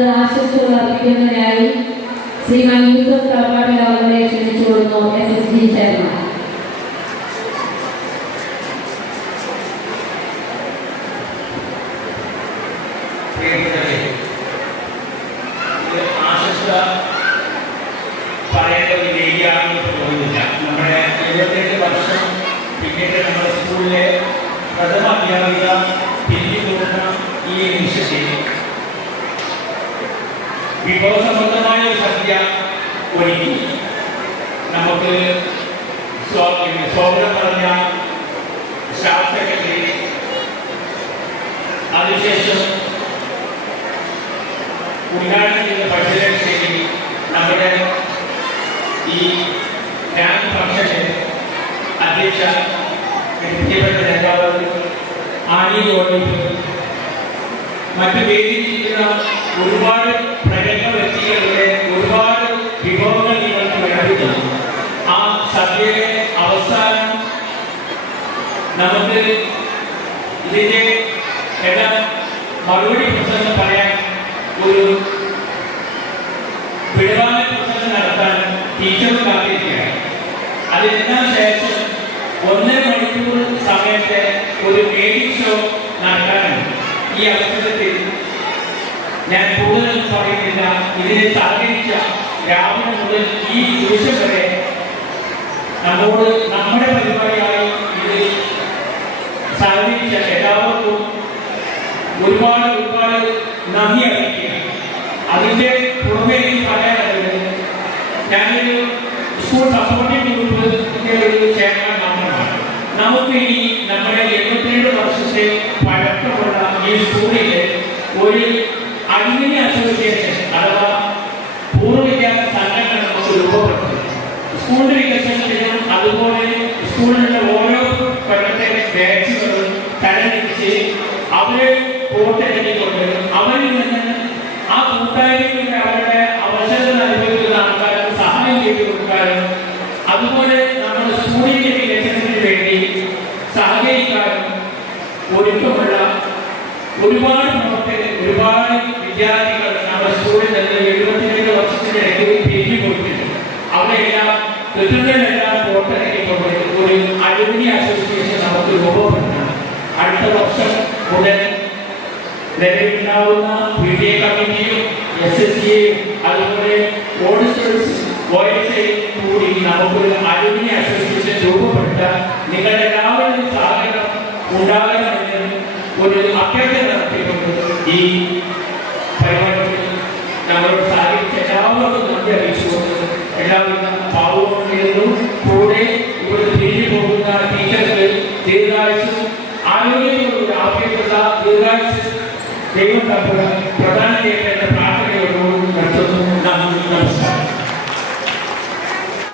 ആശംസകൾ അർപ്പിക്കുന്നതിനായി ശ്രീമാൻ യൂസഫ് കളപ്പാട്ടിൽ അവരെ ക്ഷണിച്ചു കൊടുക്കുന്നു. SSD chairman. പറയേണ്ട ഒരു വേദിയാണെന്ന് തോന്നുന്നില്ല. നമ്മുടെ 78 വർഷം പിന്നീട് നമ്മുടെ സ്കൂളിലെ പ്രഥമ അധ്യാപിക പിരിഞ്ഞു പോകുന്ന ഈ നിമിഷത്തിൽ വിഭവസമൃദ്ധമായ സദ്യ ഒരുക്കി നമുക്ക് സ്വാഗതം പറഞ്ഞ സ്റ്റാഫ് സെക്രട്ടറി, അതിനുശേഷം ഉദ്ഘാടനം ചെയ്ത പരിശീലനശേഷി നമ്മുടെ ഈ ഗ്രാൻഡ് ഫംഗ്ഷന് അധ്യക്ഷ പ്രിയപ്പെട്ട നേതാവ് ആനി ഗോൾഡ്, മറ്റു വേദിയിലിരിക്കുന്ന ഒരുപാട് പ്രഗത്ഭ വ്യക്തികളുടെ ഒരുപാട് വിഭവങ്ങൾ നിങ്ങൾക്ക് വേണ്ടിയിട്ടുണ്ട്. ആ സഭയുടെ അവസാനം നമുക്ക് ഇതിൻ്റെ എല്ലാം മറുപടി പ്രസംഗം പറയാൻ ഒരു വിടവാന പ്രസംഗം നടത്താൻ ടീച്ചർ കാത്തിരിക്കുകയാണ്. അതിനെല്ലാം ശേഷം 1.5 മണിക്കൂർ സമയത്തെ ഒരു മേക്കിംഗ് ഷോ നടത്താനുണ്ട്. ഈ അവസരത്തിൽ ഞാൻ കൂടുതലൊന്നും പറയുന്നില്ല. ഇതിനെ സഹകരിച്ച രാവിലെ മുതൽ ഈ നിമിഷം വരെ നമ്മോട് നമ്മുടെ പരിപാടിയായി ഇത് സഹകരിച്ച എല്ലാവർക്കും ഒരുപാട് നന്ദി അറിയിക്കുകയാണ്. അതിൻ്റെ പുറമേ പറയാനുള്ളത്, ഞാനൊരു സ്കൂൾ സപ്പോർട്ടിംഗ് ഗ്രൂപ്പിൻ്റെ ഒരു ചെയർമാൻ മാത്രമാണ്. നമുക്ക് ഈ നമ്മുടെ 77 വർഷത്തെ പഴക്കമുള്ള ഈ സ്കൂളിൽ ഒരു അലുമിനി അസോസിയേഷൻ അഥവാ പൂർവ്വ വിദ്യാഭ്യാസ സംഘടന നമുക്ക് രൂപപ്പെട്ടു. സ്കൂളിന്റെ വികസനത്തിനും അതുപോലെ സ്കൂളിലുള്ള ഓരോ കൊല്ലത്തെ ബാച്ചുകളും തരംതിരിച്ച് അവരെ വോട്ടെടുത്തിക്കൊണ്ട് അവരിൽ നിന്ന് ആ കൂട്ടായ്മയുടെ അവരുടെ അവസരങ്ങൾ അനുഭവിക്കുന്ന ആൾക്കാർക്ക് സഹായം ചെയ്തു കൊടുക്കാനും അതുപോലെ നമ്മുടെ സ്കൂളിന്റെ വികസനത്തിന് വേണ്ടി സഹകരിക്കാനും ഒരുക്കമുള്ള ഒരുപാട് പ്രവർത്തകർ, ഒരുപാട് വിദ്യാർത്ഥികൾ നമ്മുടെ സ്കൂളിൽ നിന്ന് 72 വർഷത്തിനിടയ്ക്ക് പിരിഞ്ഞു കൊടുത്തിട്ടുണ്ട്. അവരെല്ലാം കൃത്യങ്ങളെല്ലാം വോട്ടെടുത്തിക്കൊണ്ട് ഒരു അലുമിനി അസോസിയേഷൻ നമുക്ക് രൂപപ്പെടുത്തണം. അടുത്ത വർഷം മുതൽ നിലവിലുണ്ടാവുന്ന PTA കമ്മിറ്റിയും SSCയും അതുപോലെ കൂടി നമുക്കൊരു അലുമിനി അസോസിയേഷൻ രൂപപ്പെടുത്താൻ നിങ്ങളെല്ലാവരും സഹകരണം ഉണ്ടാകണമെന്ന് ഒരു അഭ്യർത്ഥന നടത്തിയിട്ടുണ്ട്. ഈ പരിപാടിയിൽ നമ്മളോട് സഹകരിച്ച എല്ലാവർക്കും നന്ദി അറിയിച്ചുകൊണ്ട് എല്ലാവരും പാവവും നേരുന്നു. കൂടെ ഇവിടെ തിരിഞ്ഞു പോകുന്ന ടീച്ചർക്ക് ദീർഘായുസ്സും ആരോഗ്യത്തോടുകൂടി ആഭ്യർത്ഥന ദീർഘായുസ് ദൈവം പ്രധാന